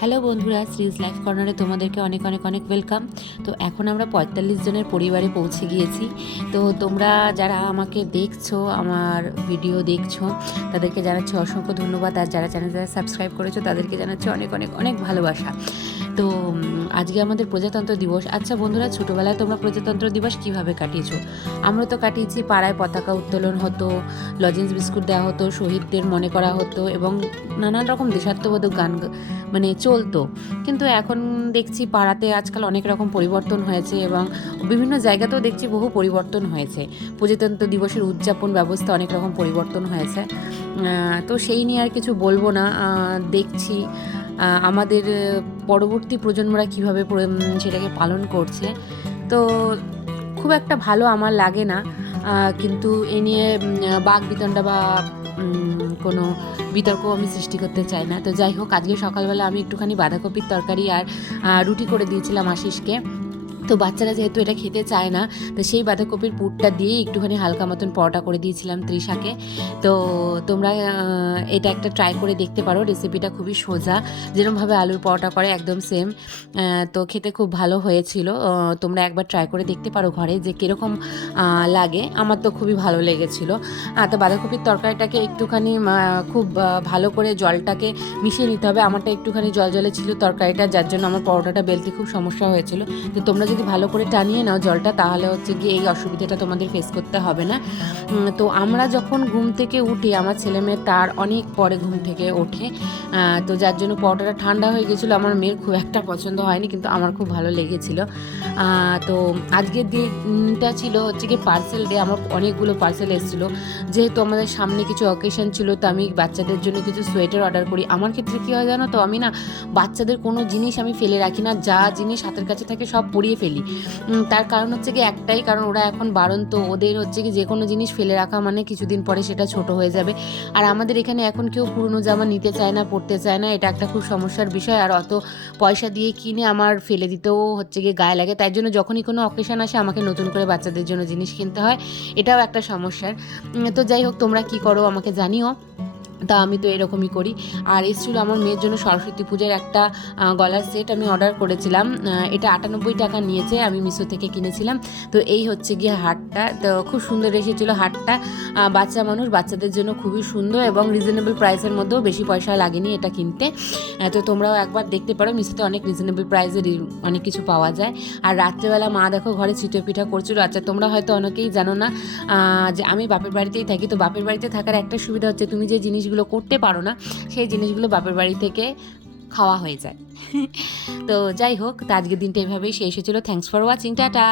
Hello বন্ধুরা, শ্রীজ life কর্নারে তোমাদেরকে অনেক অনেক অনেক ওয়েলকাম। তো এখন আমরা ৪৫ জনের পরিবারে পৌঁছে গিয়েছি। তো তোমরা যারা আমাকে দেখছো, আমার ভিডিও দেখছো, তাদেরকে জানাচ্ছি অসংখ্য ধন্যবাদ। আর যারা চ্যানেলটা সাবস্ক্রাইব করেছো তাদেরকে জানাচ্ছি অনেক অনেক অনেক ভালোবাসা। তো আজকে আমাদের প্রজাতন্ত্র দিবস। আচ্ছা বন্ধুরা, ছোটোবেলায় তোমরা প্রজাতন্ত্র দিবস কিভাবে কাটিয়েছো? আমরা তো কাটিয়েছি, পাড়ায় পতাকা উত্তোলন হতো, লজেন্স বিস্কুট দেওয়া হতো, শহীদদের মনে করা হতো এবং নানান রকম দেশাত্মবোধক গান চলতো। কিন্তু এখন দেখছি পাড়াতে আজকাল অনেক রকম পরিবর্তন হয়েছে এবং বিভিন্ন জায়গাতেও দেখছি বহু পরিবর্তন হয়েছে। প্রজাতন্ত্র দিবসের উদযাপন ব্যবস্থা অনেক রকম পরিবর্তন হয়েছে। তো সেই নিয়ে আর কিছু বলবো না। দেখছি আমাদের পরবর্তী প্রজন্মরা কীভাবে সেটাকে পালন করছে। তো খুব একটা ভালো আমার লাগে না, কিন্তু এ নিয়ে বাকবিতণ্ডা বা কোনো বিতর্ক আমি সৃষ্টি করতে চাই না। তো যাই হোক, আজকে সকালবেলা আমি একটুখানি বাঁধাকপির তরকারি আর রুটি করে দিয়েছিলাম আশিসকে। তো বাচ্চারা যেহেতু এটা খেতে চায় না, তো সেই বাঁধাকপির পুরটা দিয়ে একটুখানি হালকা মতন পরোটা করে দিয়েছিলাম তৃষাকে। তো তোমরা এটা একটা ট্রাই করে দেখতে পারো। রেসিপিটা খুবই সোজা, যেরকমভাবে আলুর পরোটা করে একদম সেম। তো খেতে খুব ভালো হয়েছিল। তোমরা একবার ট্রাই করে দেখতে পারো ঘরে যে কীরকম লাগে। আমার তো খুবই ভালো লেগেছিলো। তো বাঁধাকপির তরকারিটাকে একটুখানি খুব ভালো করে জলটাকে মিশিয়ে নিতে হবে। আমারটা একটুখানি জল জলে ছিল তরকারিটা, যার জন্য আমার পরোটাটা বেলতে খুব সমস্যা হয়েছিল। তো তোমরা যদি ভালো করে টানিয়ে নাও জলটা, তাহলে হচ্ছে গিয়ে এই অসুবিধাটা তোমাদের ফেস করতে হবে না। তো আমরা যখন ঘুম থেকে উঠি, আমার ছেলে মেয়ে তার অনেক পরে ঘুম থেকে ওঠে, তো যার জন্য পরোটাটা ঠান্ডা হয়ে গেছিলো। আমার মেয়ের খুব একটা পছন্দ হয়নি, কিন্তু আমার খুব ভালো লেগেছিলো। তো আজকের দিনটা ছিল হচ্ছে গিয়ে পার্সেল ডে। আমার অনেকগুলো পার্সেল এসেছিলো। যেহেতু আমাদের সামনে কিছু অকেশন ছিল, তো আমি বাচ্চাদের জন্য কিছু সোয়েটার অর্ডার করি। আমার ক্ষেত্রে কী হয় জানো তো, আমি না বাচ্চাদের কোনো জিনিস আমি ফেলে রাখি না, যা জিনিস হাতের কাছে থাকে সব পরিয়ে ফেলি। তার কারণ হচ্ছে কি একটাই কারণ, ওরা এখন বাড়ন্ত, ওদের হচ্ছে কি যে কোনো জিনিস ফেলে রাখা মানে কিছুদিন পরে সেটা ছোট হয়ে যাবে। আর আমাদের এখানে এখন কেউ পুরনো জামা নিতে চায় না, পরতে চায় না। এটা একটা খুব সমস্যার বিষয়। আর অত পয়সা দিয়ে কিনে আমার ফেলে দিতেও হচ্ছে গিয়ে গায়ে লাগে। তাই জন্য যখনই কোনো অকেশন আসে আমাকে নতুন করে বাচ্চাদের জন্য জিনিস কিনতে হয়। এটাও একটা সমস্যার। তো যাই হোক, তোমরা কী করো আমাকে জানিও। তা আমি তো এরকমই করি। আর এসেছিলো আমার মেয়ের জন্য সরস্বতী পূজার একটা গলার সেট আমি অর্ডার করেছিলাম। এটা ৯৮ টাকা নিয়েছে, আমি মিশো থেকে কিনেছিলাম। তো এই হচ্ছে গিয়ে হারটা, তো খুব সুন্দর এসেছিলো হারটা। বাচ্চা মানুষ, বাচ্চাদের জন্য খুবই সুন্দর এবং রিজনেবল প্রাইসের মধ্যেও, বেশি পয়সা লাগেনি এটা কিনতে। তো তোমরাও একবার দেখতে পারো, মিশোতে অনেক রিজনেবল প্রাইসের অনেক কিছু পাওয়া যায়। আর রাত্রেবেলা মা দেখো ঘরে চিতই পিঠা করছিলো। আচ্ছা, তোমরা হয়তো অনেকেই জানো না যে আমি বাপের বাড়িতেই থাকি। তো বাপের বাড়িতে থাকার একটা সুবিধা হচ্ছে, তুমি যে জিনিসগুলো করতে পারো না সেই জিনিসগুলো বাপের বাড়ি থেকে খাওয়া হয়ে যায়। তো যাই হোক, তো আজকের দিনটা এভাবেই শেষ হয়েছিল। Thanks for watching, tata.